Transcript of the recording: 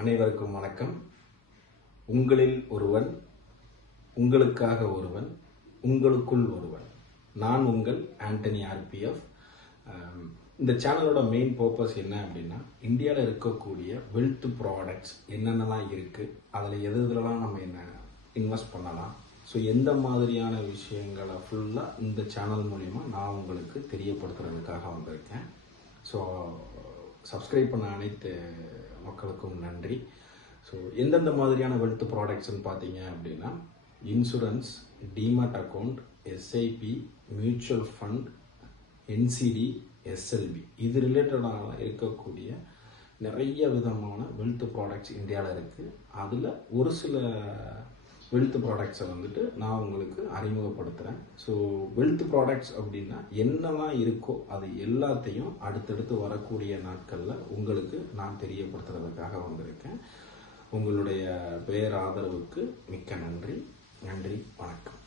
அனைவருக்கும் வணக்கம். உங்களில் ஒருவன், உங்களுக்காக ஒருவன், உங்களுக்குள் ஒருவன். நான் உங்கள் ஆண்டனி ஆர்பிஎஃப். இந்த சேனலோட மெயின் பர்பஸ் என்ன அப்படின்னா, இந்தியாவில் இருக்கக்கூடிய வெல்த் ப்ராடக்ட்ஸ் என்னென்னலாம் இருக்குது, அதில் எதுலாம் நம்ம என்ன இன்வெஸ்ட் பண்ணலாம், ஸோ எந்த மாதிரியான விஷயங்களை ஃபுல்லாக இந்த சேனல் மூலிமா நான் உங்களுக்கு தெரியப்படுத்துறதுக்காக வந்திருக்கேன். ஸோ சப்ஸ்கிரைப் பண்ண அனைத்து மக்களுக்கும் நன்றி. ஸோ எந்தெந்த மாதிரியான வெல்த் ப்ராடக்ட்ஸ்ன்னு பார்த்தீங்க அப்படின்னா, insurance, demat account, SIP, mutual fund, NCD, SLP, இது ரிலேட்டடாக இருக்கக்கூடிய நிறைய விதமான வெல்த் ப்ராடக்ட்ஸ் இந்தியாவில் இருக்குது. அதில் ஒரு சில வெல்த் ப்ராடக்ட்ஸை நான் உங்களுக்கு அறிமுகப்படுத்துகிறேன். ஸோ வெல்த் ப்ராடக்ட்ஸ் அப்படின்னா என்னெல்லாம் இருக்கோ அது எல்லாத்தையும் அடுத்தடுத்து வரக்கூடிய நாட்களில் உங்களுக்கு நான் தெரியப்படுத்துறதுக்காக வந்திருக்கேன். உங்களுடைய பேராதரவுக்கு மிக்க நன்றி. நன்றி, வணக்கம்.